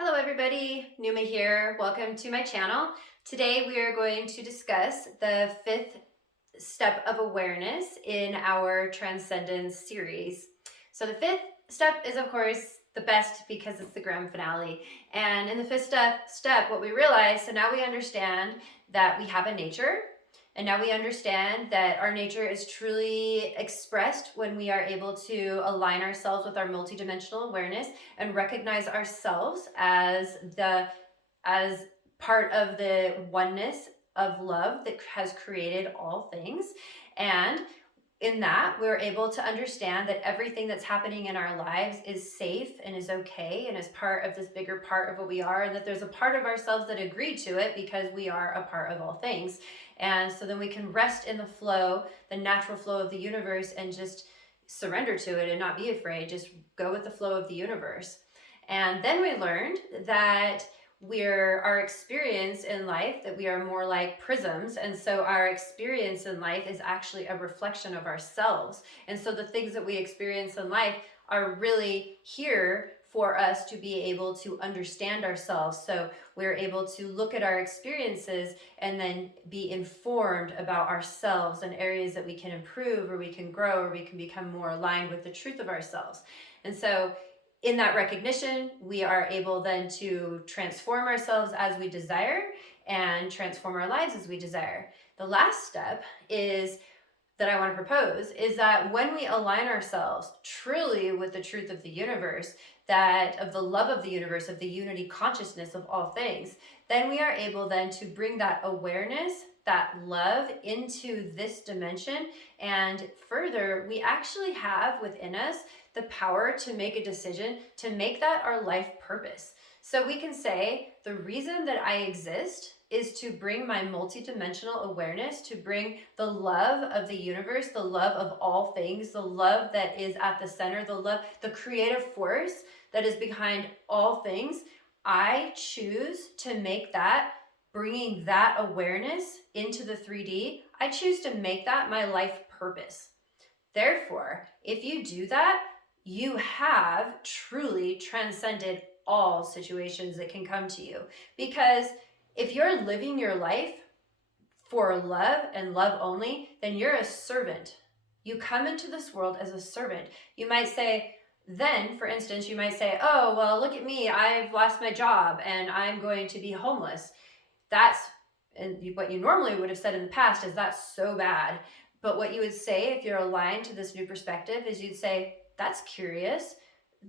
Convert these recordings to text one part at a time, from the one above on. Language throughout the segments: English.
Hello everybody, Numa here. Welcome to my channel. Today we are going to discuss the fifth step of awareness in our Transcendence series. So the fifth step is of course the best because it's the grand finale. And in the fifth step, what we realize, so now we understand that we have a nature. And now we understand that our nature is truly expressed when we are able to align ourselves with our multidimensional awareness and recognize ourselves as part of the oneness of love that has created all things. And in that, we're able to understand that everything that's happening in our lives is safe and is okay and is part of this bigger part of what we are, and that there's a part of ourselves that agreed to it because we are a part of all things. And so then we can rest in the flow, the natural flow of the universe, and just surrender to it and not be afraid. Just go with the flow of the universe. And then we learned that our experience in life, that we are more like prisms, and so our experience in life is actually a reflection of ourselves. And so the things that we experience in life are really here for us to be able to understand ourselves. So we're able to look at our experiences and then be informed about ourselves and areas that we can improve, or we can grow, or we can become more aligned with the truth of ourselves. And so in that recognition, we are able then to transform ourselves as we desire and transform our lives as we desire. The last step that I want to propose is that when we align ourselves truly with the truth of the universe, that of the love of the universe, of the unity consciousness of all things, then we are able then to bring that awareness, that love into this dimension. And further, we actually have within us the power to make a decision to make that our life purpose. So we can say, the reason that I exist is to bring my multidimensional awareness, to bring the love of the universe, the love of all things, the love that is at the center, the creative force that is behind all things. I choose to make that, bringing that awareness into the 3D, I choose to make that my life purpose. Therefore, if you do that, you have truly transcended all situations that can come to you. Because if you're living your life for love and love only, then you're a servant. You come into this world as a servant. You might say, then, for instance, you might say, oh, well, look at me, I've lost my job and I'm going to be homeless. And what you normally would have said in the past is, that's so bad. But what you would say if you're aligned to this new perspective is you'd say, that's curious.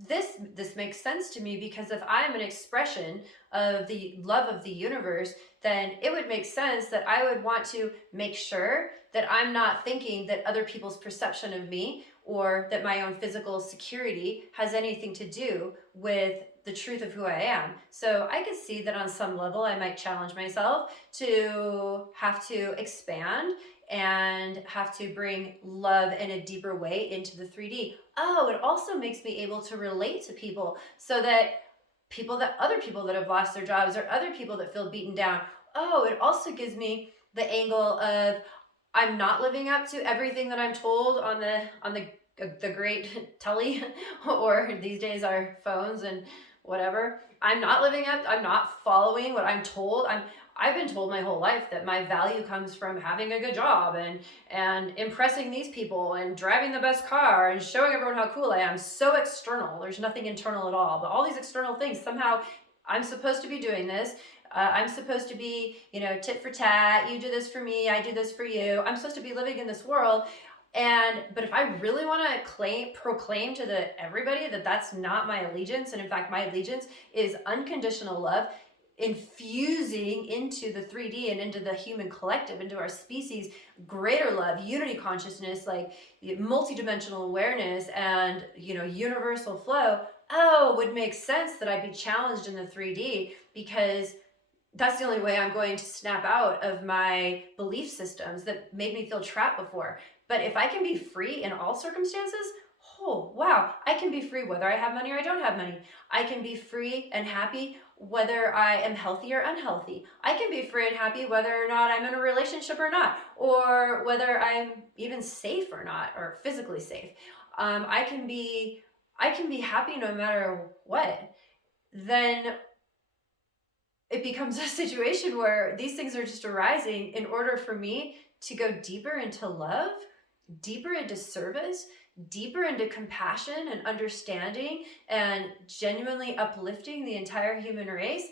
This makes sense to me, because if I'm an expression of the love of the universe, then it would make sense that I would want to make sure that I'm not thinking that other people's perception of me, or that my own physical security has anything to do with the truth of who I am. So I could see that on some level I might challenge myself to have to expand and have to bring love in a deeper way into the 3D. Oh, it also makes me able to relate to people, so that other people that have lost their jobs, or other people that feel beaten down. Oh, it also gives me the angle of, I'm not living up to everything that I'm told on the great telly, or these days our phones and whatever. I'm not following what I'm told. I've been told my whole life that my value comes from having a good job and impressing these people and driving the best car and showing everyone how cool I am. So external. There's nothing internal at all. But all these external things, somehow I'm supposed to be doing this. I'm supposed to be, tit for tat. You do this for me, I do this for you. I'm supposed to be living in this world. But if I really want to proclaim to everybody that that's not my allegiance, and in fact my allegiance is unconditional love, infusing into the 3D and into the human collective, into our species, greater love, unity consciousness, like multidimensional awareness and, universal flow, it would make sense that I'd be challenged in the 3D, because that's the only way I'm going to snap out of my belief systems that made me feel trapped before. But if I can be free in all circumstances, oh, wow, I can be free whether I have money or I don't have money. I can be free and happy whether I am healthy or unhealthy. I can be free and happy whether or not I'm in a relationship or not, or whether I'm even safe or not, or physically safe. I can be happy no matter what. Then it becomes a situation where these things are just arising in order for me to go deeper into love, deeper into service, deeper into compassion and understanding and genuinely uplifting the entire human race.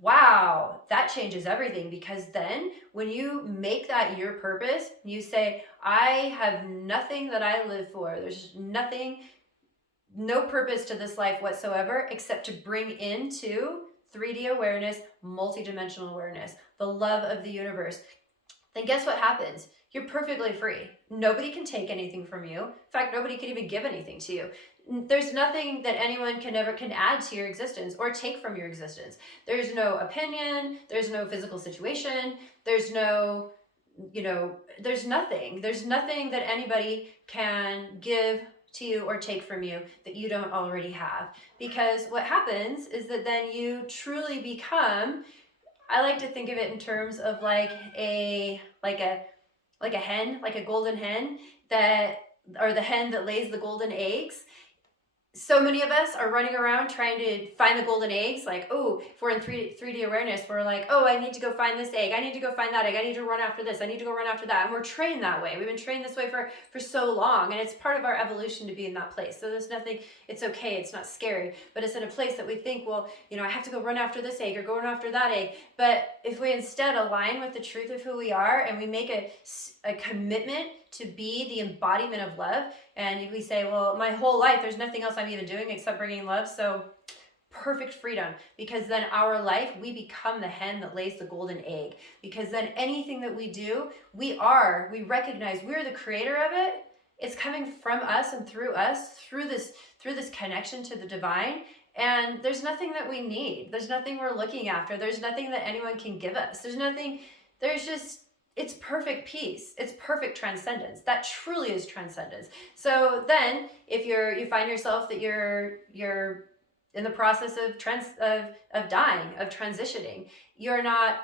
Wow, that changes everything, because then when you make that your purpose, you say, I have nothing that I live for. There's nothing, no purpose to this life whatsoever except to bring into 3D awareness, multidimensional awareness, the love of the universe. Then guess what happens? You're perfectly free. Nobody can take anything from you. In fact, nobody can even give anything to you. There's nothing that anyone can add to your existence or take from your existence. There's no opinion. There's no physical situation. There's no, there's nothing. There's nothing that anybody can give to you or take from you that you don't already have. Because what happens is that then you truly become, I like to think of it in terms of like a hen, like a golden hen or the hen that lays the golden eggs. So many of us are running around trying to find the golden eggs. Like, oh, if we're in 3D awareness, we're like, oh, I need to go find this egg. I need to go find that egg. I need to run after this. I need to go run after that. And we're trained that way. We've been trained this way for so long. And it's part of our evolution to be in that place. So there's nothing, it's okay. It's not scary. But it's in a place that we think, well, I have to go run after this egg or go run after that egg. But if we instead align with the truth of who we are and we make a commitment to be the embodiment of love, and if we say, well, my whole life, there's nothing else I'm even doing except bringing love, so perfect freedom, because then our life, we become the hen that lays the golden egg, because then anything that we do, we recognize we're the creator of it. It's coming from us and through us, through this connection to the divine. And there's nothing that we need. There's nothing we're looking after. There's nothing that anyone can give us. It's perfect peace. It's perfect transcendence. That truly is transcendence. So then if you find yourself that you're in the process of dying, of transitioning, you're not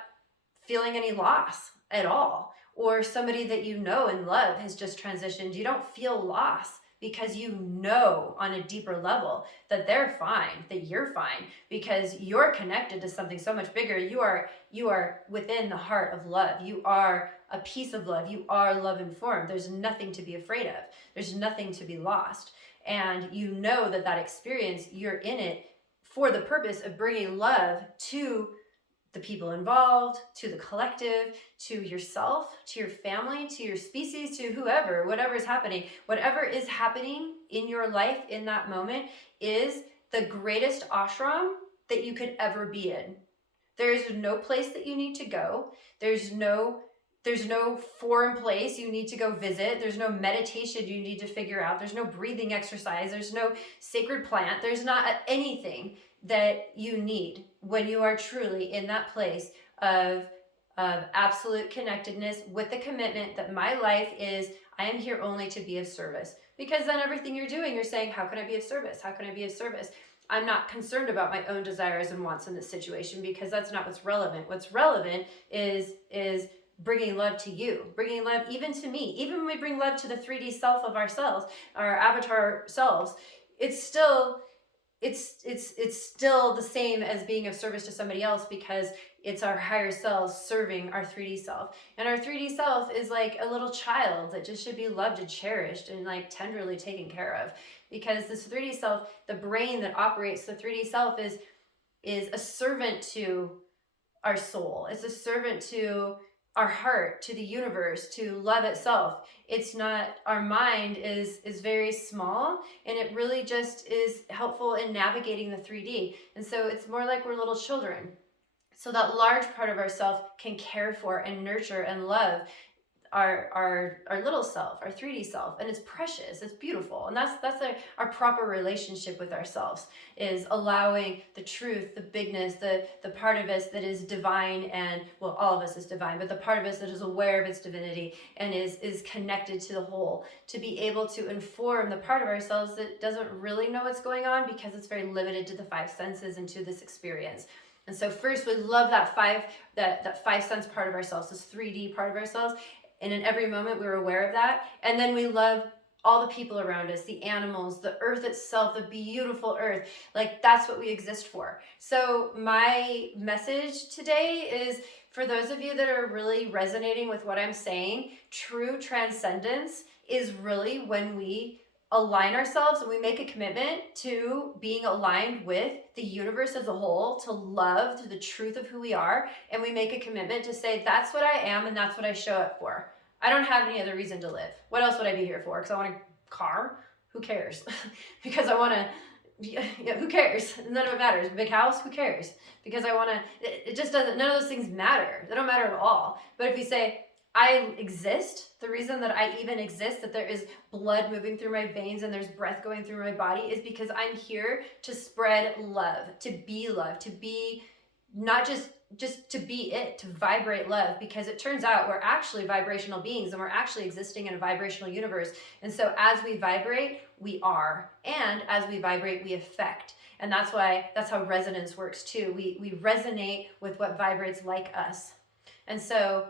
feeling any loss at all. Or somebody that you know and love has just transitioned, you don't feel loss, because you know on a deeper level that they're fine, that you're fine, because you're connected to something so much bigger. You are within the heart of love. You are a piece of love. You are love informed. There's nothing to be afraid of. There's nothing to be lost. And you know that experience, you're in it for the purpose of bringing love to the people involved, to the collective, to yourself, to your family, to your species, to whatever is happening. Whatever is happening in your life in that moment is the greatest ashram that you could ever be in. There is no place that you need to go. There's no foreign place you need to go visit. There's no meditation you need to figure out. There's no breathing exercise. There's no sacred plant. There's not anything that you need when you are truly in that place of absolute connectedness, with the commitment that my life is, I am here only to be of service. Because then everything you're doing, you're saying, how can I be of service? How can I be of service? I'm not concerned about my own desires and wants in this situation, because that's not what's relevant. What's relevant is bringing love to you, bringing love even to me. Even when we bring love to the 3D self of ourselves, our avatar selves, it's still the same as being of service to somebody else, because it's our higher selves serving our 3D self. And our 3D self is like a little child that just should be loved and cherished and like tenderly taken care of. Because this 3D self, the brain that operates the 3D self is a servant to our soul. It's a servant to our heart, to the universe, to love itself. It's not, our mind is very small, and it really just is helpful in navigating the 3D. And so it's more like we're little children. So that large part of ourself can care for and nurture and love our little self, our 3D self, and it's precious, it's beautiful. And that's our proper relationship with ourselves, is allowing the truth, the bigness, the part of us that is divine, and well, all of us is divine, but the part of us that is aware of its divinity and is connected to the whole, to be able to inform the part of ourselves that doesn't really know what's going on, because it's very limited to the 5 senses and to this experience. And so first we love that five sense part of ourselves, this 3D part of ourselves. And in every moment we were aware of that. And then we love all the people around us, the animals, the earth itself, the beautiful earth. Like, that's what we exist for. So my message today is for those of you that are really resonating with what I'm saying, true transcendence is really when we align ourselves and we make a commitment to being aligned with the universe as a whole, to love, to the truth of who we are. And we make a commitment to say, that's what I am and that's what I show up for. I don't have any other reason to live. What else would I be here for? Because I want a car? Who cares? Because I want to, yeah, who cares? None of it matters. Big house? Who cares? Because I want to, it just doesn't, none of those things matter. They don't matter at all. But if you say, I exist, the reason that I even exist, that there is blood moving through my veins and there's breath going through my body, is because I'm here to spread love, to be not just to be it, to vibrate love, because it turns out we're actually vibrational beings and we're actually existing in a vibrational universe. And so as we vibrate, we are, and as we vibrate, we affect. And that's how resonance works too. We resonate with what vibrates like us. And so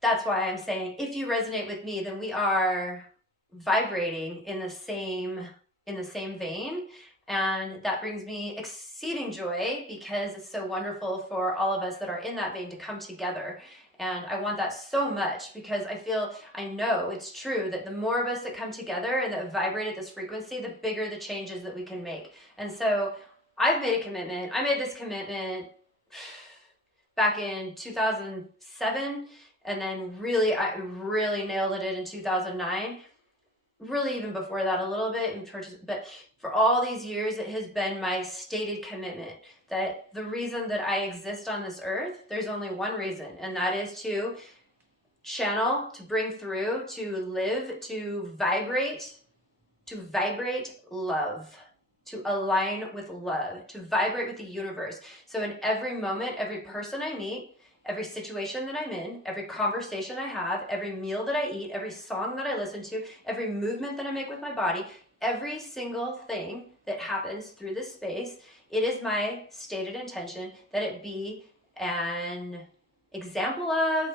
that's why I'm saying, if you resonate with me, then we are vibrating in the same vein. And that brings me exceeding joy, because it's so wonderful for all of us that are in that vein to come together. And I want that so much, because I know it's true that the more of us that come together and that vibrate at this frequency, the bigger the changes that we can make. And so I've made a commitment. I made this commitment back in 2007. And then I really nailed it in 2009. Really even before that a little bit in churches, but for all these years, it has been my stated commitment that the reason that I exist on this earth, there's only one reason, and that is to channel, to bring through, to live, to vibrate love, to align with love, to vibrate with the universe. So in every moment, every person I meet, every situation that I'm in, every conversation I have, every meal that I eat, every song that I listen to, every movement that I make with my body, every single thing that happens through this space, it is my stated intention that it be an example of,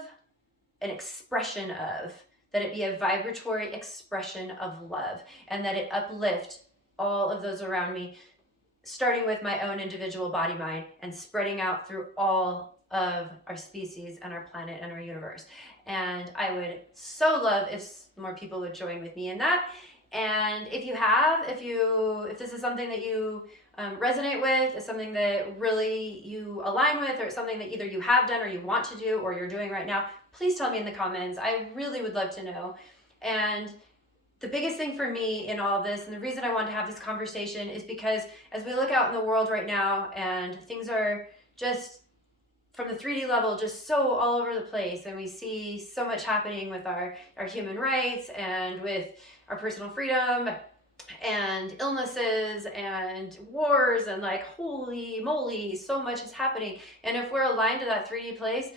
an expression of, that it be a vibratory expression of love, and that it uplift all of those around me, starting with my own individual body, mind, and spreading out through all of our species and our planet and our universe. And I would so love if more people would join with me in that. And if this is something that you resonate with, is something that really you align with, or it's something that either you have done or you want to do or you're doing right now, please tell me in the comments. I really would love to know. And the biggest thing for me in all of this, and the reason I wanted to have this conversation, is because as we look out in the world right now and things are just from the 3D level, just so all over the place, and we see so much happening with our human rights and with our personal freedom and illnesses and wars, and like, holy moly, so much is happening. And if we're aligned to that 3D place,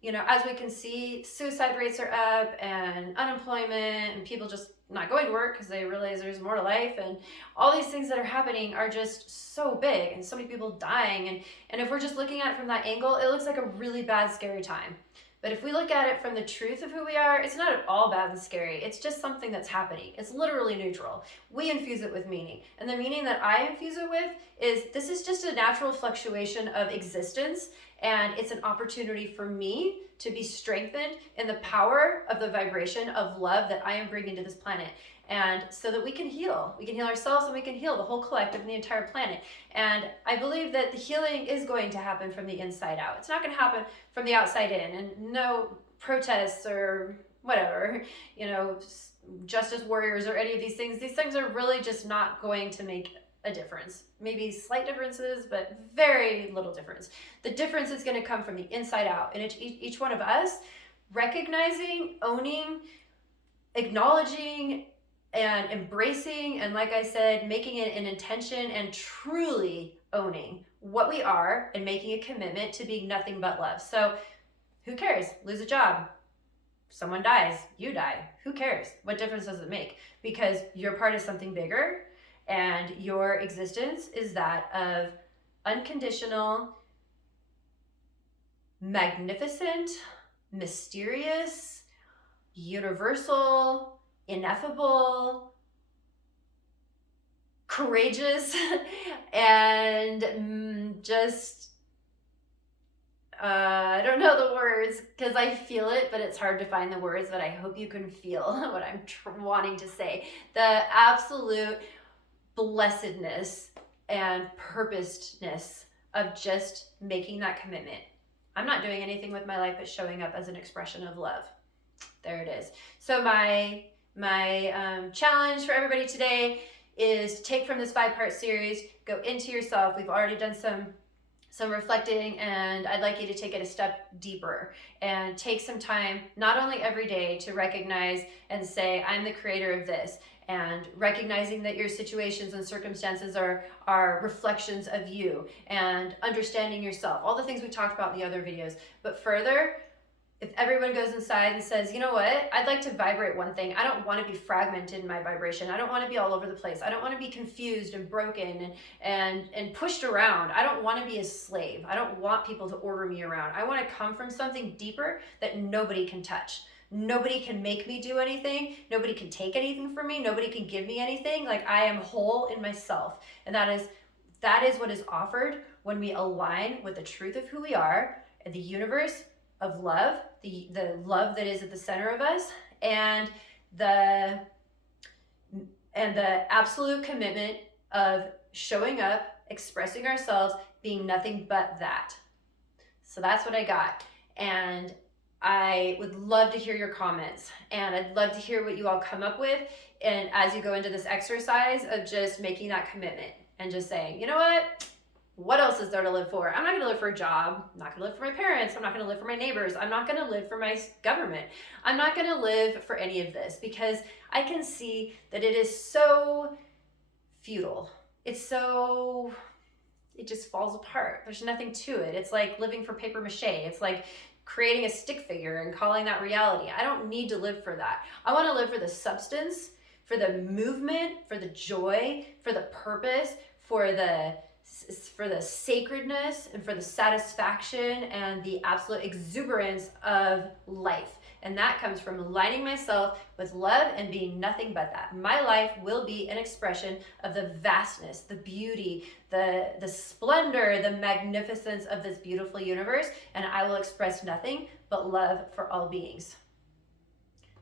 you know, as we can see, suicide rates are up and unemployment and people just not going to work because they realize there's more to life, and all these things that are happening are just so big, and so many people dying. And if we're just looking at it from that angle, it looks like a really bad, scary time. But if we look at it from the truth of who we are, it's not at all bad and scary. It's just something that's happening. It's literally neutral. We infuse it with meaning. And the meaning that I infuse it with is, this is just a natural fluctuation of existence. And it's an opportunity for me to be strengthened in the power of the vibration of love that I am bringing to this planet. And so that we can heal ourselves, and we can heal the whole collective and the entire planet. And I believe that the healing is going to happen from the inside out. It's not going to happen from the outside in, and no protests or whatever, you know, justice warriors or any of these things. These things are really just not going to make a difference. Maybe slight differences, but very little difference. The difference is going to come from the inside out. And each one of us recognizing, owning, acknowledging, and embracing, and like I said, making it an intention and truly owning what we are and making a commitment to being nothing but love. So who cares? Lose a job. Someone dies. You die. Who cares? What difference does it make? Because you're part of something bigger, and your existence is that of unconditional, magnificent, mysterious, universal, ineffable, courageous, and just I don't know the words because I feel it, but it's hard to find the words, but I hope you can feel what I'm wanting to say. The absolute blessedness and purposedness of just making that commitment. I'm not doing anything with my life but showing up as an expression of love. There it is. So my challenge for everybody today is to take from this 5-part series, go into yourself. We've already done some reflecting, and I'd like you to take it a step deeper and take some time, not only every day, to recognize and say, I'm the creator of this, and recognizing that your situations and circumstances are reflections of you, and understanding yourself, all the things we talked about in the other videos. But further, if everyone goes inside and says, you know what, I'd like to vibrate one thing. I don't want to be fragmented in my vibration. I don't want to be all over the place. I don't want to be confused and broken and pushed around. I don't want to be a slave. I don't want people to order me around. I want to come from something deeper that nobody can touch. Nobody can make me do anything. Nobody can take anything from me. Nobody can give me anything. Like, I am whole in myself. And that is what is offered when we align with the truth of who we are, the universe of love, the love that is at the center of us, and the absolute commitment of showing up, expressing ourselves, being nothing but that. So that's what I got. And I would love to hear your comments, and I'd love to hear what you all come up with. And as you go into this exercise of just making that commitment and just saying, you know what else is there to live for? I'm not going to live for a job. I'm not going to live for my parents. I'm not going to live for my neighbors. I'm not going to live for my government. I'm not going to live for any of this, because I can see that it is so futile. It just falls apart. There's nothing to it. It's like living for paper mache. It's like creating a stick figure and calling that reality. I don't need to live for that. I want to live for the substance, for the movement, for the joy, for the purpose, for the sacredness, and for the satisfaction and the absolute exuberance of life. And that comes from aligning myself with love and being nothing but that. My life will be an expression of the vastness, the beauty, the splendor, the magnificence of this beautiful universe, and I will express nothing but love for all beings.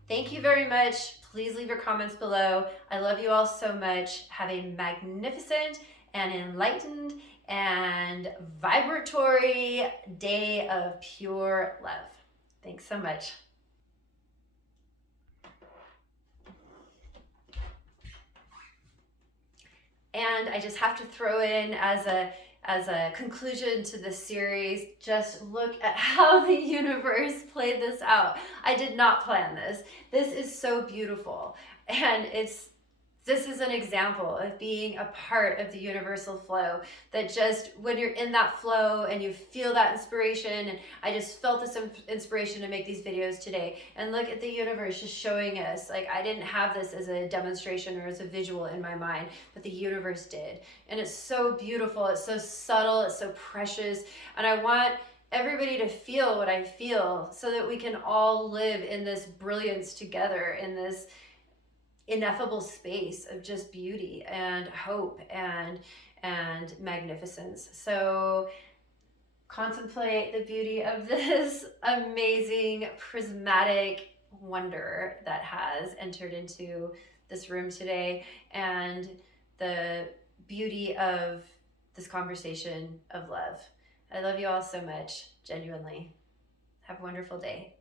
Thank you very much. Please leave your comments below. I love you all so much. Have a magnificent and enlightened and vibratory day of pure love. Thanks so much. And I just have to throw in as a conclusion to this series, just look at how the universe played this out. I did not plan this. This is so beautiful. And this is an example of being a part of the universal flow, that just when you're in that flow and you feel that inspiration, and I just felt this inspiration to make these videos today. And look at the universe just showing us, like, I didn't have this as a demonstration or as a visual in my mind, but the universe did. And it's so beautiful, it's so subtle, it's so precious. And I want everybody to feel what I feel, so that we can all live in this brilliance together, in this ineffable space of just beauty and hope and magnificence. So contemplate the beauty of this amazing prismatic wonder that has entered into this room today, and the beauty of this conversation of love. I love you all so much, genuinely. Have a wonderful day.